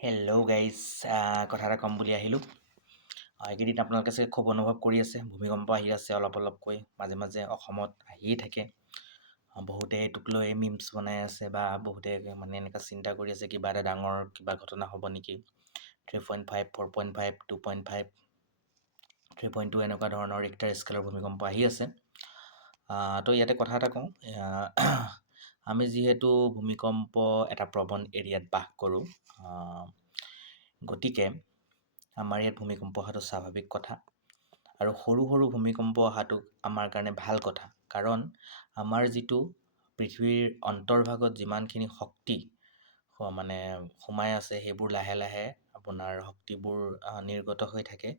Hello' guys কথা এটা ক'ম বুলি আহিলোঁ। এইকেইদিন আপোনালোকে চাগে খুব অনুভৱ কৰি আছে, ভূমিকম্প আহি আছে অলপ অলপকৈ, মাজে মাজে অসমত আহিয়ে থাকে। বহুতে এইটোক লৈ মিমছ বনাই আছে বা বহুতে মানে এনেকুৱা চিন্তা কৰি আছে কিবা এটা ডাঙৰ কিবা ঘটনা হ'ব নেকি। 3.5, 4.5, 2.5, 3.2 এনেকুৱা ধৰণৰ ৰিক্টাৰ স্কেলৰ ভূমিকম্প আহি আছে। তো ইয়াতে কথা এটা কওঁ, আমি যিহেতু ভূমিকম্প এটা প্ৰৱণ এৰিয়াত বাস কৰোঁ, গতিকে আমাৰ ইয়াত ভূমিকম্প অহাটো স্বাভাৱিক কথা। আৰু সৰু সৰু ভূমিকম্প অহাটো আমাৰ কাৰণে ভাল কথা, কাৰণ আমাৰ যিটো পৃথিৱীৰ অন্তৰ্ভাগত যিমানখিনি শক্তি মানে সোমাই আছে, সেইবোৰ লাহে লাহে আপোনাৰ শক্তিবোৰ নিৰ্গত হৈ থাকে,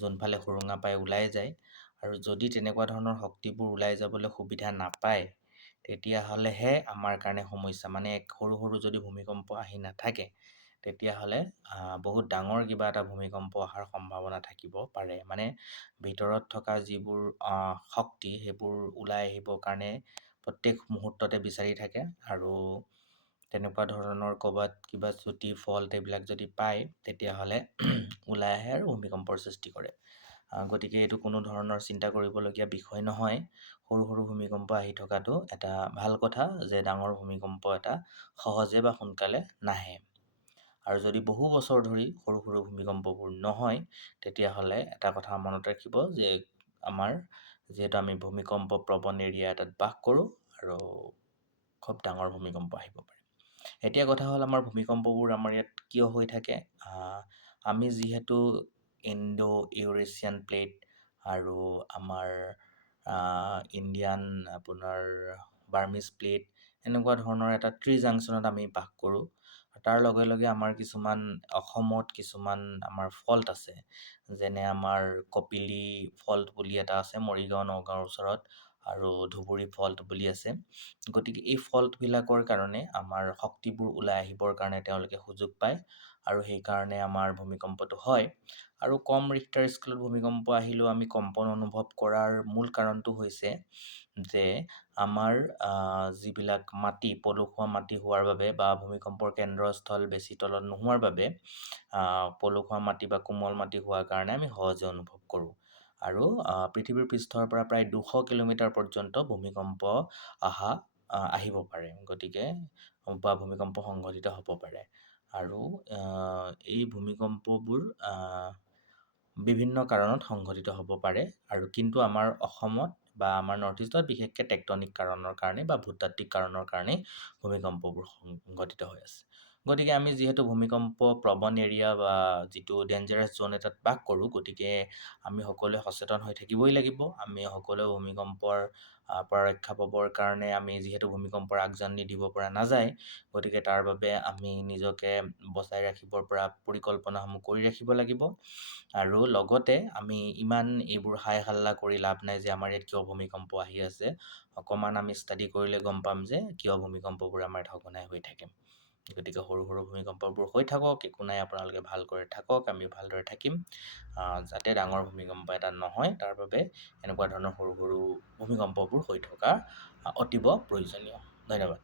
যোনফালে সুৰুঙা পাই ওলাই যায়। আৰু যদি তেনেকুৱা ধৰণৰ শক্তিবোৰ ওলাই যাবলৈ সুবিধা নাপায়, তেতিয়াহ'লেহে আমাৰ কাৰণে সমস্যা। মানে সৰু সৰু যদি ভূমিকম্প আহি নাথাকে, তেতিয়াহ'লে বহুত ডাঙৰ কিবা এটা ভূমিকম্প অহাৰ সম্ভাৱনা থাকিব পাৰে। মানে ভিতৰত থকা যিবোৰ শক্তি, সেইবোৰ ওলাই আহিবৰ কাৰণে প্ৰত্যেক মুহূৰ্ততে বিচাৰি থাকে, আৰু তেনেকুৱা ধৰণৰ ক'ৰবাত কিবা চুটি ফল্ট এইবিলাক যদি পায়, তেতিয়াহ'লে ওলাই আহে আৰু ভূমিকম্পৰ সৃষ্টি কৰে। গতিকে এইটো কোনো ধৰণৰ চিন্তা কৰিবলগীয়া বিষয় নহয়। সৰু সৰু ভূমিকম্প আহি থকাটো এটা ভাল কথা, যে ডাঙৰ ভূমিকম্প এটা সহজে বা সোনকালে নাহে। আৰু যদি বহু বছৰ ধৰি সৰু সৰু ভূমিকম্পবোৰ নহয়, তেতিয়াহ'লে এটা কথা মনত ৰাখিব যে আমাৰ যিহেতু আমি ভূমিকম্প প্ৰৱণ এৰিয়া এটাত বাস কৰোঁ, আৰু খুব ডাঙৰ ভূমিকম্প আহিব পাৰে। এতিয়া কথা হ'ল, আমাৰ ভূমিকম্পবোৰ আমাৰ ইয়াত কিয় হৈ থাকে। আমি যিহেতু ইণ্ডো ইউৰেছিয়ান প্লেট আৰু আমাৰ ইণ্ডিয়ান আপোনাৰ বাৰ্মিজ প্লেট, এনেকুৱা ধৰণৰ এটা জাংচনত আমি বাস কৰোঁ। তাৰ লগে লগে আমাৰ অসমত কিছুমান আমাৰ ফল্ট আছে, যেনে আমাৰ কপিলি ফল্ট বুলি এটা আছে মৰিগাঁও নগাঁৱৰ ওচৰত, আৰু ধুবুৰী ফল্ট বুলি আছে। গতিকে এই ফল্টবিলাকৰ কাৰণে আমাৰ শক্তিবোৰ ওলাই আহিবৰ কাৰণে তেওঁলোকে সুযোগ পায়, আৰু সেইকাৰণে আমাৰ ভূমিকম্পটো হয়। আৰু কম ৰিক্টাৰ স্কেলত ভূমিকম্প আহিলেও আমি কম্পন অনুভৱ কৰাৰ মূল কাৰণটো হৈছে যে আমাৰ যিবিলাক মাটি, পলসুৱা মাটি হোৱাৰ বাবে বা ভূমিকম্পৰ কেন্দ্ৰস্থল বেছি তলত নোহোৱাৰ বাবে, পলসুৱা মাটি বা কোমল মাটি হোৱাৰ কাৰণে আমি সহজে অনুভৱ কৰোঁ। আৰু পৃথিৱীৰ পৃষ্ঠৰ পৰা প্ৰায় 200 কিলোমিটাৰ পৰ্যন্ত ভূমিকম্প আহিব পাৰে, গতিকে বা ভূমিকম্প সংঘটিত হ'ব পাৰে। আৰু এই ভূমিকম্পবোৰ বিভিন্ন কাৰণত সংঘটিত হ'ব পাৰে, আৰু কিন্তু আমাৰ অসমত বা আমাৰ নৰ্থ ইষ্টত বিশেষকৈ টেক্টনিক কাৰণৰ কাৰণে বা ভূতাত্ত্বিক কাৰণৰ কাৰণেই ভূমিকম্পবোৰ সংঘটিত হৈ আছে। গতিকে আমি যিহেতু ভূমিকম্প প্ৰৱণ এৰিয়া বা যিটো ডেঞ্জাৰাছ জ'ন এটাত বাস কৰোঁ, গতিকে আমি সকলোৱে সচেতন হৈ থাকিবই লাগিব। আমি সকলোৱে ভূমিকম্পৰ পৰা ৰক্ষা পাবৰ কাৰণে, আমি যিহেতু ভূমিকম্পৰ আগজাননী দিব পৰা নাযায়, গতিকে তাৰ বাবে আমি নিজকে বচাই ৰাখিবৰ পৰা পৰিকল্পনাসমূহ কৰি ৰাখিব লাগিব। আৰু লগতে আমি ইমান এইবোৰ হাই হাল্লা কৰি লাভ নাই যে আমাৰ ইয়াত কিয় ভূমিকম্প আহি আছে। অকণমান আমি ষ্টাডি কৰিলে গম পাম যে কিয় ভূমিকম্পবোৰ আমাৰ ইয়াত সঘনাই হৈ থাকে। গতিকে সৰু সৰু ভূমিকম্পবোৰ হৈ থাকক, একো নাই, আপোনালোকে ভালকৈ থাকক, আমি ভালদৰে থাকিম। যাতে ডাঙৰ ভূমিকম্প এটা নহয়, তাৰ বাবে এনেকুৱা ধৰণৰ সৰু সৰু ভূমিকম্পবোৰ হৈ থকা অতীৱ প্ৰয়োজনীয়। ধন্যবাদ।